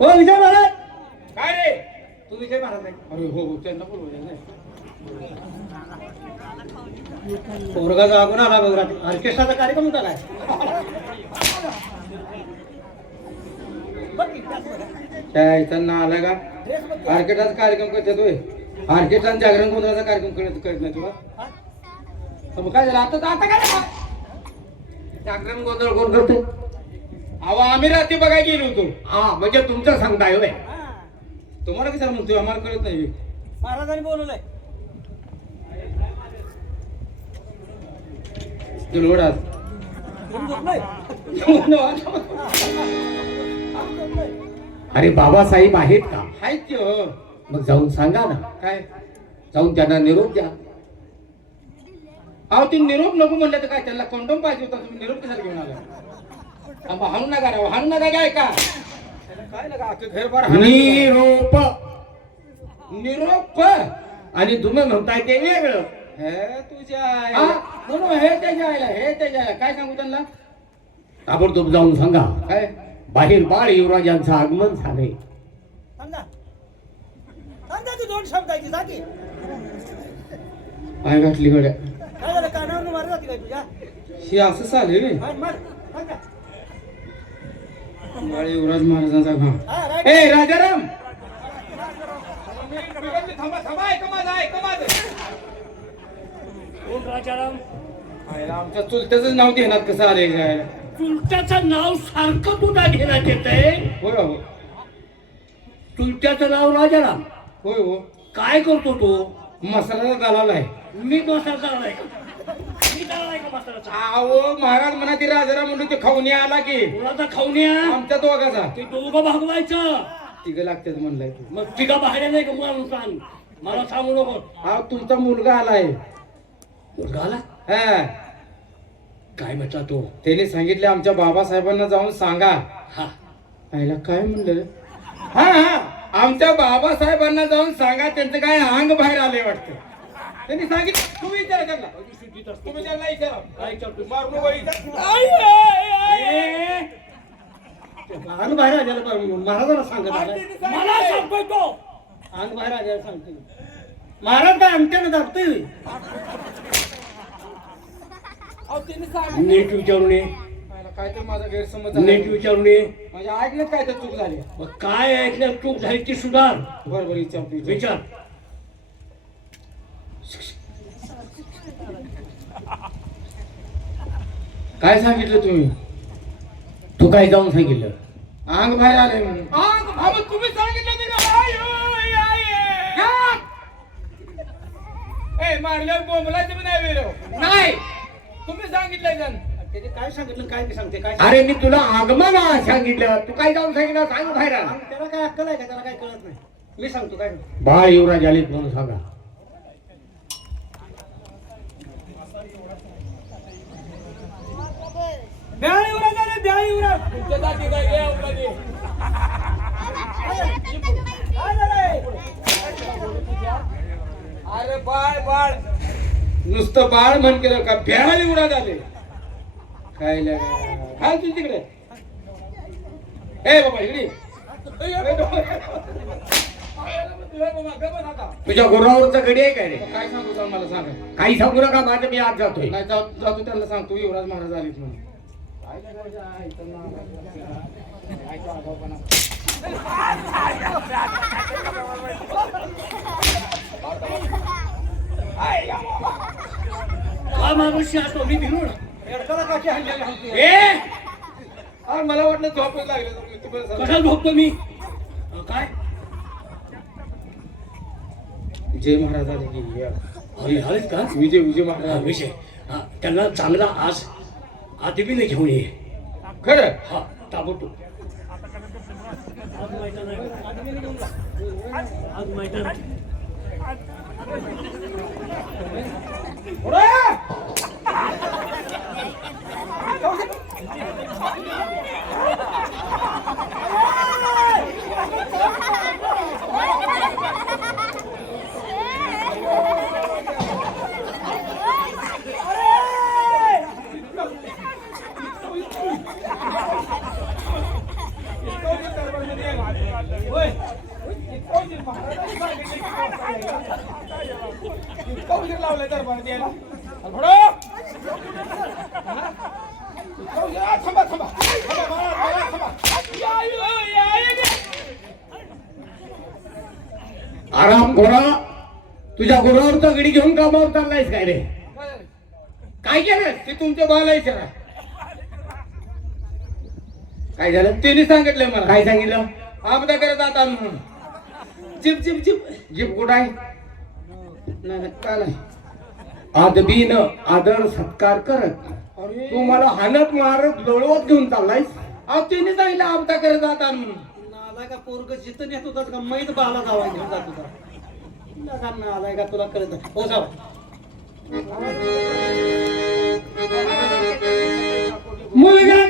हो विजय महाराज. काय रे? तू विजय महाराज आहे? अरे हो हो त्यांना बोलवलं. पोरगा जागून आला बघ रात्री. ऑर्केस्ट्राचा कार्यक्रम होता काय? काय त्यांना आला का? ऑर्केस्ट्राचा कार्यक्रम करते तोय. ऑर्केस्ट्रा जागरण गोंधळाचा कार्यक्रम करत नाही तुला. मग काय झालं आता आता काय जागरण गोंधळ कोण करतो? अहो आम्ही रात्री बघायला गेलो होतो. हा म्हणजे तुमचं सांगताय होय. तुम्हाला कशाला म्हणतोय आम्हाला कळत नाही. महाराजांनी बोलवलंय. आज अरे बाबासाहेब आहेत का? आहेत की हो. मग जाऊन सांगा ना. काय जाऊन त्यांना निरोप द्या. अहो ते निरोप नको म्हणलं तर काय त्यांना कंडोम पाहिजे होता. तुम्ही निरोप कशाला घेऊन आला? हाणू नका राव, हाणू नका काय का काय लगा अख्खं घरभर निरोप निरोप. आणि तुम्ही म्हणताय ते वेगळं. हे तुझ्या आईला. म्हणून हे त्याच्या आईला हे त्याच्या आईला काय सांगू त्यांना? ताबडतोब जाऊन सांगा काय बाहेर बाळ युवराजांचं आगमन झालंय. सांगा सांगा तू दोन शब्दाची जाती. पाय घातली गड्या. काय झालं कानावर मारत जाती काय तुझ्या? हे असं चालेल मार सांगा. बाळे युवराज महाराजांचा घाम. हा राईट. ए राजाराम थांबा थांबा ऐका माझं ऐका माझं. कोण राजाराम? आईला आमच्या चुलत्याचं नाव घेणार कसं आलंय काय? चुलत्याचं नाव सारखं तुला घेण्यात येतंय. होय हो चुलत्याचं नाव राजाराम. होय हो. काय करतो तो? मसाला दलाल आहे. मी मसाला आहे का? मी दलाल आहे का मसाल्याचा? अहो महाराज म्हणा ती राजाराम म्हणून ते खाऊन आला की कुणाचा खाऊन्या? आमच्या दोघाचा ते दोघं भागवायचं. तिघ लागतात म्हणलाय. मग तिघा बाहेर नाही का मला सांग. मला सांगू नको. अहो तुमचा मुलगा आलाय. मुलगा आला? हा काय म्हटला तो? त्याने सांगितले आमच्या बाबासाहेबांना जाऊन सांगा. हा आईला काय म्हणलं? हा हा आमच्या बाबासाहेबांना जाऊन सांगा त्यांचं काय अंग बाहेर आले वाटतं. त्यांनी सांगितलं. तुम्ही विचारा त्यांना. तुम्ही त्यांना विचारा. काय करतो? मारू नको विचार. अंग बाहेर आलेलं पण महाराजांना सांगत आलाय. मला सांगतोय तो. अंग बाहेर आलेलं सांगतो. महाराज काय अंगठ्यानं दाबतोय? नीट विचारून ये. काय तर माझा गैरसमज नीट झाला. विचारून ये. माझ्या ऐकण्यात काय तर चूक झाली. मग काय ऐकण्यात चूक झाली ती सुधार. बरोबर विचार विचार. काय सांगितलं तुम्ही? तू काय जाऊन सांगितलं? अंग बाहेर आले म्हणून. तुम्ही सांगितलं मारल्यावर बोंबलाचं पण नाही वेळ नाही. तुम्ही सांगितलंय जण. त्याने काय सांगितलं काय ते सांगते काय? अरे मी तुला आगमन सांगितलं. तू काय जाऊन सांगितलं? सांग बाहेर आला. त्याला काय अक्कल आहे का? त्याला काय कळत नाही. मी सांगतो काय. बाळ युवराज आले म्हणून सांगा. ब्याळ युवराज आले. ब्याळ युवराज. तुमच्या जाती काय हे अवलादी. काय झालंय? अरे बाळ बाळ नुसतं बाळ म्हण केलं का? भ्याल उडात आले. काय हाल तू तिकडे. ए बाबा इकडे. तुझ्या गुरावरचा गडी आहे काय रे? काय सांगू का मला सांगा. काही सांगू नका. माझं मी आज जातोय. नाही जातो त्यांना सांगतो युवराज महाराज आलेत म्हणून. काय माणूस असतो मी भिरू ना. एडकाला काठी हाणलेली हाणते. मला वाटलं झोपच लागलं. कसा झोपतो मी? काय विजय महाराज आले की अरे आलेच का? विजय महाराज हा, आले. विषय हा, त्यांना चांगला आज आदिबीने घेऊन ये. खरं हा ताबडतोब. आज मैदान आहे. होय. इतका उशीर महाराजांनी सांगितलं की वाजता यायला. इतका उशीर लावलाय दरबारात यायला. हलफडो! हा? इतका उशीर- आ, थांबा थांबा थांबा महाराज, थांबा. आराम घोडा तुझ्या घोड्यावर तगडी घेऊन कामावर चाललायस काय रे काय केलं ते तुमच्या बाला विचारा. काय झालं त्यांनी सांगितलंय मला. काय सांगितलं आपदा करत आता म्हणून. Jeep jeep jeep. जीप कुठं आहे नाही नाही, काय नाही. आदबीन आदर सत्कार करत अरे तू मला हाणत मारत लोळवत घेऊन चाललायस अहो त्यांनी सांगितलं आपदा करत आता म्हणून. नालाय का पोरग जिथं नेत होता का मैत बाला जावा घेऊन जात होता. नालाय का तुला कळत नाही. हो जाऊ. मुलगा